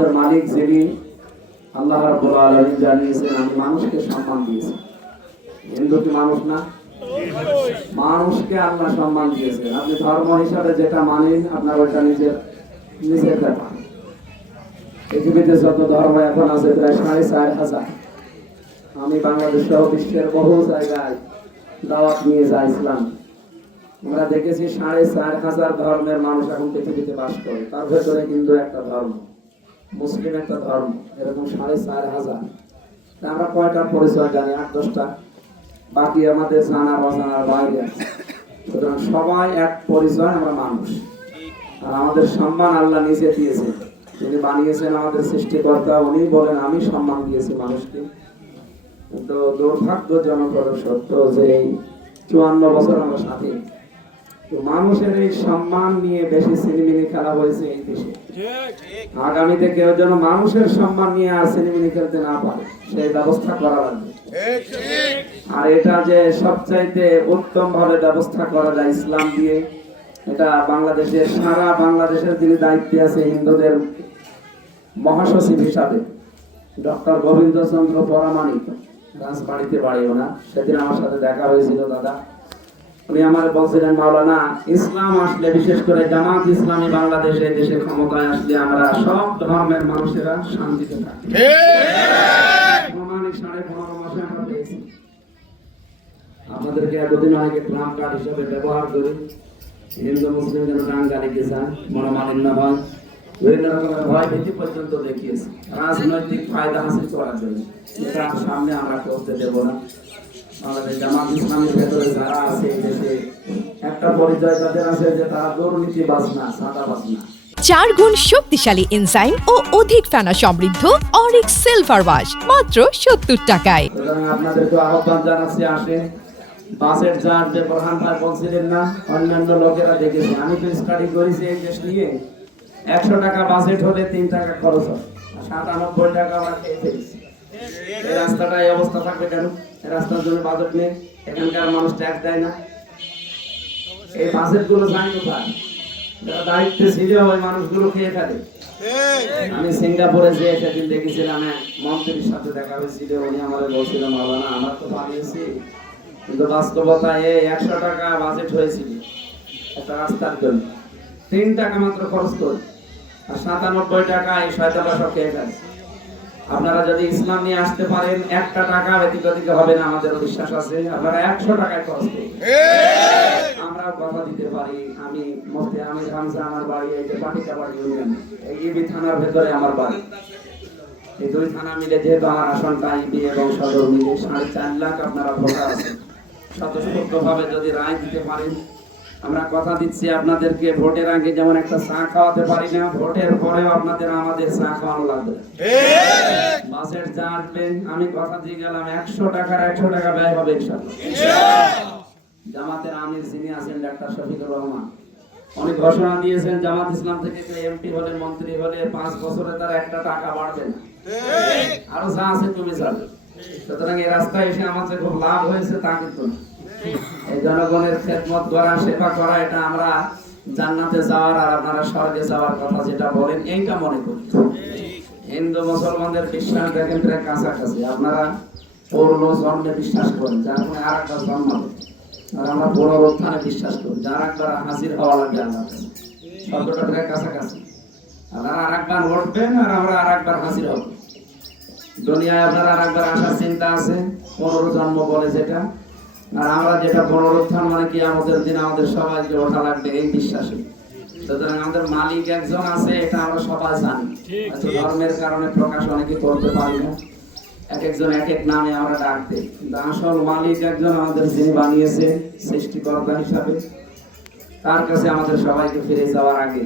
আমাদের মালিক যিনি আল্লাহ রাব্বুল আলামিন জানিয়েছেন, আমি মানুষকে সম্মান দিয়েছি। হিন্দু কি মানুষ না? মানুষকে আল্লাহ সম্মান দিয়েছেন। আপনি ধর্ম হিসাবে যেটা মানেন, আপনার ওইটা নিজের নিজের ব্যাপার। পৃথিবীতে যত ধর্ম এখন আছে, প্রায় সাড়ে চার হাজার। আমি বাংলাদেশ সহ বিশ্বের বহু জায়গায় দাওয়াত নিয়ে যাই ইসলাম আমরা দেখেছি সাড়ে চার হাজার ধর্মের মানুষ এখন পৃথিবীতে বাস করে। তার ভেতরে হিন্দু একটা ধর্ম। মুসলিম একটা ধর্ম, এরকম সাড়ে চার হাজার। আমরা কয়টার পরিচয় জানি? আট, দশটা? বাকি আমাদের জানার অজানার বাইরে আছে। সুতরাং সবাই এক পরিচয়, আমরা মানুষ। আর আমাদের সম্মান আল্লাহ নিজে দিয়েছে। যিনি বানিয়েছেন আমাদের সৃষ্টিকর্তা উনি বলেন, আমি সম্মান দিয়েছি মানুষকে। তো দুর্ভাগ্যজনক সত্য যে চুয়ান্ন বছর আমরা স্বাধীন মানুষের এই সম্মান নিয়ে বেশি সিনেমিনি খেলা হয়েছে এই দেশে। আগামীতে কেউ যেন মানুষের সম্মান নিয়ে আর সিনেমিনি খেলতে না পারে, সেই ব্যবস্থা করা লাগবে। আর এটা যে সবচাইতে উত্তম ভাবে ব্যবস্থা করা যায় ইসলাম দিয়ে, এটা বাংলাদেশের, সারা বাংলাদেশের যিনি দায়িত্বে আছে হিন্দুদের মহাসচিব হিসাবে, ডক্টর গোবিন্দ চন্দ্র পরামানিক রাজবাড়িতে বাড়ি ওনার। সেদিন আমার সাথে দেখা হয়েছিল দাদা। উনি আমার বলছিলেন মাওলানা ইসলাম আসলে বিশেষ করে জামাত ইসলামী বাংলাদেশে দেশে ক্ষমতায় আসলে আমরা সব ধর্মের মানুষেরা শান্তিতে থাকি। সাড়ে পনেরো মাসে আমরা পেয়েছি। আমাদেরকে এতদিন অনেকে ট্রাম্প কার্ড হিসেবে ব্যবহার করি হিন্দু মুসলিম যেন লেগে যায় মনোমালিন্য হয় বিভিন্ন রকমের ভয় ভীতি পর্যন্ত দেখিয়েছে। রাজনৈতিক ফায়দা হাসিল করার জন্য। এটা সামনে আমরা করতে দেব না। আমাদের জামাত ইসলামের ভেতরে যারা আছে দেশে একটা পরিচয় তাদের আছে যে তারা দুর্নীতি বাস সাদা বাস চার গুণ শক্তিশালী এনজাইম ও অধিক ফেনা সমৃদ্ধ অরিক সিলভার ওয়াশ মাত্র সত্তর টাকায়। আপনাদেরকে আহ্বান জানাচ্ছি আসেন বাসের চার্জ যে প্রধান বলছিলেন না অন্যান্য লোকেরা দেখেছে আমি তো স্টাডি করেছি এই দেশ নিয়ে। একশো টাকা বাজেট হলে তিন টাকা খরচ হয়। সাতানব্বই টাকা আমরা খেয়ে ফেলছি। রাস্তাটা অবস্থা থাকবে কেন? রাস্তার জন্য বাজেট নেই। এখানকার মানুষ ট্যাক্স দেয় না। এই কোথায়? দায়িত্বে মানুষগুলো খেয়ে ফেলে। আমি সিঙ্গাপুরে যে সেদিন দেখেছিলাম মন্ত্রীর সাথে দেখা হয়েছিল। উনি আমার বলছিল আমার তো বানিয়েছি কিন্তু বাস্তবতা এই একশো টাকা বাজেট হয়েছিল একটা রাস্তার জন্য। তিন টাকা মাত্র খরচ করে। আর সাতানব্বই টাকা এই শয়তানরা সব খেয়ে ফেলে। আপনারা যদি ইসলাম নিয়ে আসতে পারেন, একটা টাকা ব্যতীত দিতে হবে না, আমাদের বিশ্বাস আছে। আপনারা একশো টাকায় খরচ আমরা কথা দিতে পারি, আমি আমির বাড়ি, এই যে পাটিকা বাড়ি এই থানার ভেতরে আমার বাড়ি। এই দুই থানা মিলে যেহেতু আমার এবং সদর মিলে, সাড়ে চার লাখ আপনারা ভোটার আছেন। যদি রায় দিতে পারেন আমরা কথা দিচ্ছি আপনাদেরকে ভোটের আগে যেমন একটা চা খাওয়াতে পারি না ভোটের পরেও আপনাদের আমাদের চা খাওয়ানো লাগবে। বাসের যা আসবে আমি কথা দিয়ে গেলাম একশো টাকার একশো টাকা ব্যয় হবে জামাতের আমির যিনি আছেন ডাক্তার শফিকুর রহমান উনি ঘোষণা দিয়েছেন জামাত ইসলাম থেকে যে এমপি হলে মন্ত্রী হলে পাঁচ বছরে তার একটা টাকা বাড়বে না। আরও যা আছে তুমি যাবে সুতরাং এই রাস্তায় এসে আমাদের খুব লাভ হয়েছে তা কিন্তু না। জনগণের খেদমত করা, সেবা করা, এটা আমরা জান্নাতে যাওয়ার আর আপনারা স্বর্গে যাওয়ার কথা যেটা বলেন, এইটা মনে করি। হিন্দু, মুসলমানদের বিশ্বাস দেখেন প্রায় কাছাকাছি। আপনারা পূর্ণ জন্মে বিশ্বাস করেন, যার কোনো আর একটা জন্ম আর আমরা পুনরুত্থানে বিশ্বাস করি, যার একবার হাজির হওয়া শব্দটা প্রায় কাছাকাছি। আপনারা আর একবার উঠবেন আর আমরা আর একবার হাজির হব। দুনিয়ায় আপনার আর একবার আসার চিন্তা আছে, পনেরো জন্ম বলে যেটা। আর আমরা যেটা পুনরুত্থান মানে কি আমাদের দিন আমাদের সবাইকে ওঠা লাগবে এই বিশ্বাসে। সুতরাং আমাদের মালিক একজন আছে এটা আমরা সবাই জানি। ধর্মের কারণে প্রকাশ অনেকে করতে পারি না। এক একজন এক এক নামে আমরা ডাক দিই। কিন্তু আসল মালিক একজন আমাদের যিনি বানিয়েছে সৃষ্টিকর্তা হিসাবে তার কাছে আমাদের সবাইকে ফিরে যাওয়ার আগে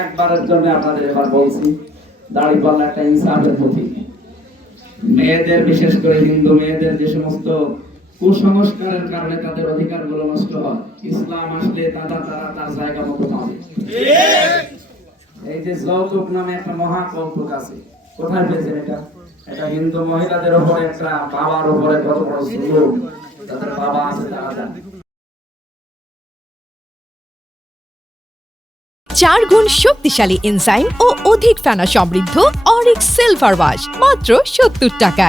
একবারের জন্য আপনাদের এবার বলছি দাড়ি পাল্লা একটা ইনসাফের প্রতীক। মেয়েদের বিশেষ করে হিন্দু মেয়েদের যে সমস্ত কুসংস্কারের কারণে তাদের অধিকারগুলো নষ্ট হয়। ইসলাম আসলে তারা তারা তার জায়গা মতো পাবে। এই যে যৌতুক নামে একটা মহা কৌতুক আছে। কোথায় পেয়েছেন এটা? এটা হিন্দু মহিলাদের উপরে, একটা বাবার উপরে কত বড় সুযোগ। তাদের বাবা আছে তারা চার গুণ শক্তিশালী এনজাইম ও অধিক ফেনা সমৃদ্ধ অরিক সিলভার ওয়াশ, মাত্র সত্তর টাকায়।